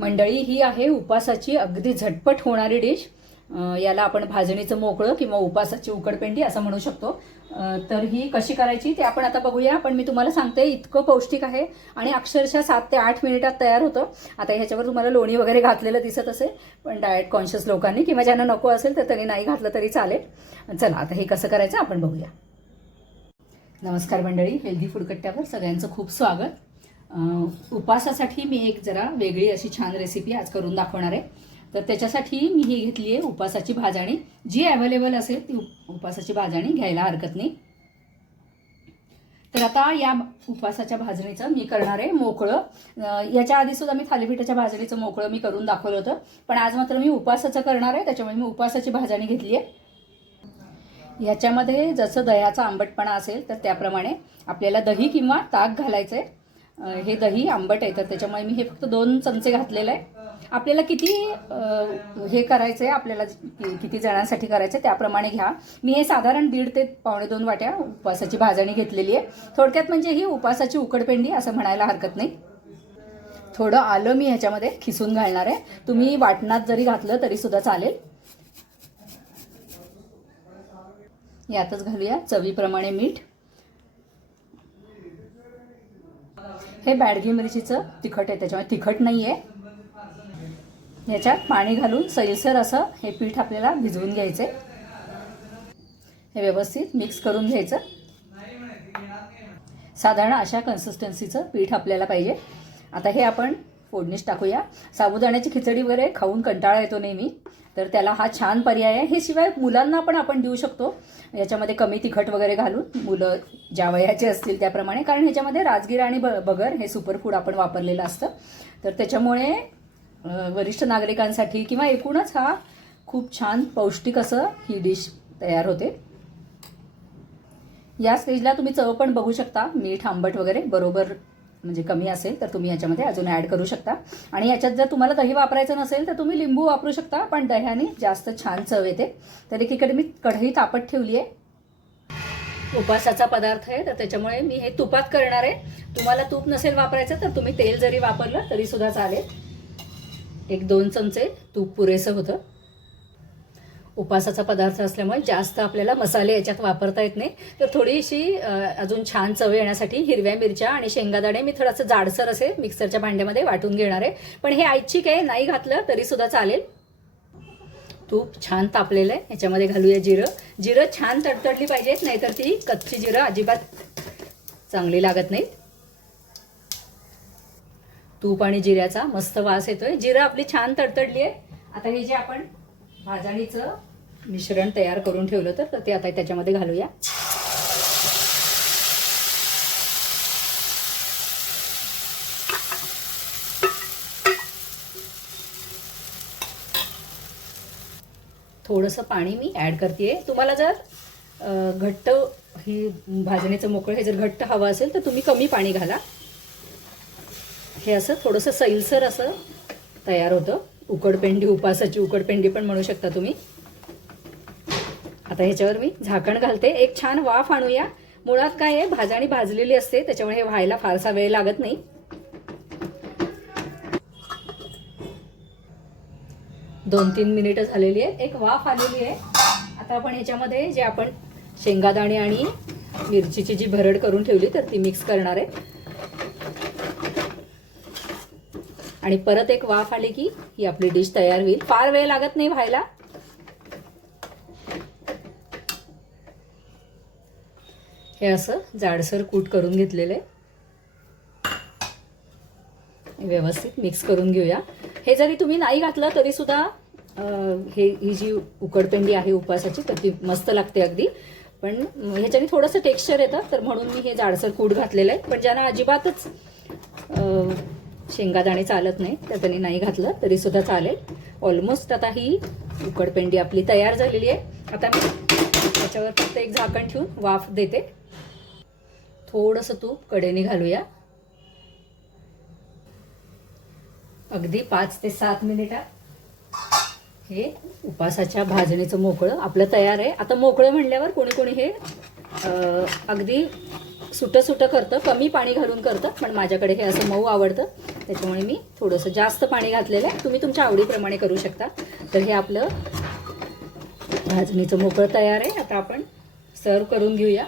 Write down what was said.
मंडळी, ही आहे उपासाची अगदी झटपट होणारी डिश. याला आपण भाजणीचं मोकळं किंवा उपासाची उकडपेंडी असं म्हणू शकतो. तर ही कशी करायची ते आपण आता बघूया. पण मी तुम्हाला सांगते, इतकं पौष्टिक आहे आणि अक्षरशः 7 ते 8 मिनिटात तयार होतं. आता ह्याच्यावर तुम्हाला लोणी वगैरे घातलेलं दिसत असेल, पण डाएट कॉन्शियस लोकांनी किंवा ज्यांना नको असेल तर त्यांनी नाही घातलं तरी चालेल. चला आता हे कसं करायचं आपण बघूया. नमस्कार मंडळी, हेल्दी फूड कट्ट्यावर सगळ्यांचं खूप स्वागत. उपासासाठी मी एक जरा वेगळी अशी छान रेसिपी आज करून दाखवणार आहे. तर त्याच्यासाठी मी ही घेतली आहे उपासाची भाजणी. जी अवेलेबल असेल ती उपासाची भाजणी घ्यायला हरकत नाही. तर आता या उपासाच्या भाजणीचं मी करणार आहे मोकळं. याच्या आधी सुद्धा मी थालीपीठाच्या भाजणीचं मोकळं मी करून दाखवलं होतं, पण आज मात्र मी उपासाचं करणार आहे, त्याच्यामुळे मी उपासाची भाजणी घेतली आहे. याच्यामध्ये जसं दह्याचा आंबटपणा असेल तर त्याप्रमाणे आपल्याला दही किंवा ताक घालायचं आहे. हे दही आंबट आहे तर त्याच्यामुळे मी हे फक्त 2 चमचे घातलेलं आहे. आपल्याला किती हे करायचं आहे, आपल्याला किती जणांसाठी करायचं आहे त्याप्रमाणे घ्या. मी हे साधारण 1.5 ते पावणे 2 वाट्या उपासाची भाजणी घेतलेली आहे. थोडक्यात म्हणजे ही उपासाची उकडपेंडी असं म्हणायला हरकत नाही. थोडं आलं मी ह्याच्यामध्ये खिसून घालणार आहे. तुम्ही वाटणात जरी घातलं तरी सुद्धा चालेल. यातच घालूया चवीप्रमाणे मीठ. हे बॅडगी मिरचीचं तिखट आहे, त्याच्यामुळे तिखट नाही आहे. याच्यात पाणी घालून सैलसर असं हे पीठ आपल्याला भिजवून घ्यायचं. हे व्यवस्थित मिक्स करून घ्यायचं. साधारण अशा कन्सिस्टन्सीचं पीठ आपल्याला पाहिजे. आता हे आपण फोडणीस टाकूया. साबुदाण्याची खिचडी वगैरे खाऊन कंटाळा येतो नेहमी, तर त्याला हा छान पर्याय आहे. हे शिवाय मुलांना पण आपण देऊ शकतो याच्यामध्ये कमी तिखट वगैरे घालून, मुलं ज्या वयाचे असतील त्याप्रमाणे. कारण ह्याच्यामध्ये राजगिरा आणि बगर हे सुपरफूड आपण वापरलेलं असतं, तर त्याच्यामुळे वरिष्ठ नागरिकांसाठी किंवा एकूणच हा खूप छान पौष्टिक असं ही डिश तयार होते. या स्टेजला तुम्ही चव पण बघू शकता. मीठ आंबट वगैरे बरोबर म्हणजे कमी असेल तर तुम्ही याच्यामध्ये अजून ॲड करू शकता. आणि याच्यात जर तुम्हाला दही वापरायचं नसेल तर तुम्ही लिंबू वापरू शकता, पण दह्याने जास्त छान चव येते. तर एकीकडे मी कढई तापत ठेवली आहे. उपासाचा पदार्थ आहे तर त्याच्यामुळे मी हे तुपात करणार आहे. तुम्हाला तूप नसेल वापरायचं तर तुम्ही तेल जरी वापरलं तरी सुद्धा चालेल. 1-2 चमचे तूप पुरेसं होतं. उपासाचा पदार्थ असल्यामुळे जास्त आपल्याला मसाले याच्यात वापरता येत नाही, तर थोडीशी अजून छान चव येण्यासाठी हिरव्या मिरच्या आणि शेंगादाणे मी थोडंसं जाडसर असे मिक्सरच्या भांड्यामध्ये वाटून घेणार आहे. पण हे ऐच्छिक आहे, नाही घातलं तरी सुद्धा चालेल. तूप छान तापलेलं आहे. याच्यामध्ये घालूया जिरं. जिरं छान तडतडली पाहिजेत, नाहीतर ती कच्ची जिरं अजिबात चांगली लागत नाहीत. तूप आणि जिऱ्याचा मस्त वास येतोय. जिरं आपली छान तडतडली आहे. आता हे जे आपण भाजणीचं मिश्रण तयार करून ठेवलं तर ते आता त्याच्यामध्ये घालूया. थोडंसं पाणी मी ॲड करते. तुम्हाला जर घट्ट ही भाजणीचं मोकळं हे जर घट्ट हवं असेल तर तुम्ही कमी पाणी घाला. हे असं थोडंसं सैलसर असं तयार होतं. उकडपेंडी, उपासाची उकडपेंडी पण म्हणू शकता तुम्ही. आता ह्याच्यावर मी झाकण घालते. एक छान वाफ आणूया. मुळात काय आहे, भाजणी भाजलेली असते त्याच्यामुळे हे व्हायला फारसा वेळ लागत नाही. दोन 3 मिनिटं झालेली आहे. एक वाफ आलेली आहे. आता आपण ह्याच्यामध्ये जे आपण शेंगादाणे आणि मिरचीची जी भरड करून ठेवली तर ती मिक्स करणार आहे. आणि परत एक वाफ आली की ही आपली डिश तयार होईल. फार वेळ लागत नाही व्हायला. हे असं जाडसर कूट करून घेतलेलं आहे. व्यवस्थित मिक्स करून घेऊया. हे जरी तुम्ही नाही घातलं तरी सुद्धा ही जी उकडपेंडी आहे उपासाची तर ती मस्त लागते अगदी. पण ह्याच्याने थोडंसं टेक्स्चर येतं, तर म्हणून मी हे जाडसर कूट घातलेलं आहे. पण ज्यांना अजिबातच शेंगादाणे चालत नाही तर त्यांनी नाही घातलं तरी सुद्धा चालेल. ऑलमोस्ट आता ही उकडपेंडी आपली तयार झालेली आहे. आता मी त्याच्यावर फक्त एक झाकण ठेवून वाफ देते. थोडंसं तूप कडेने घालूया. अगदी 5 ते 7 मिनिटात हे उपासाच्या भाजणीचं मोकळं आपलं तयार आहे. आता मोकळं म्हणल्यावर कोणी कोणी हे अगदी सुटं सुटं करतं, कमी पाणी घालून करतं, पण माझ्याकडे हे असं मऊ आवडतं त्याच्यामुळे मी थोडंसं जास्त पाणी घातलेलं आहे. तुम्ही तुमच्या आवडीप्रमाणे करू शकता. तर हे आपलं भाजणीचं मोकळं तयार आहे. आता आपण सर्व करून घेऊया.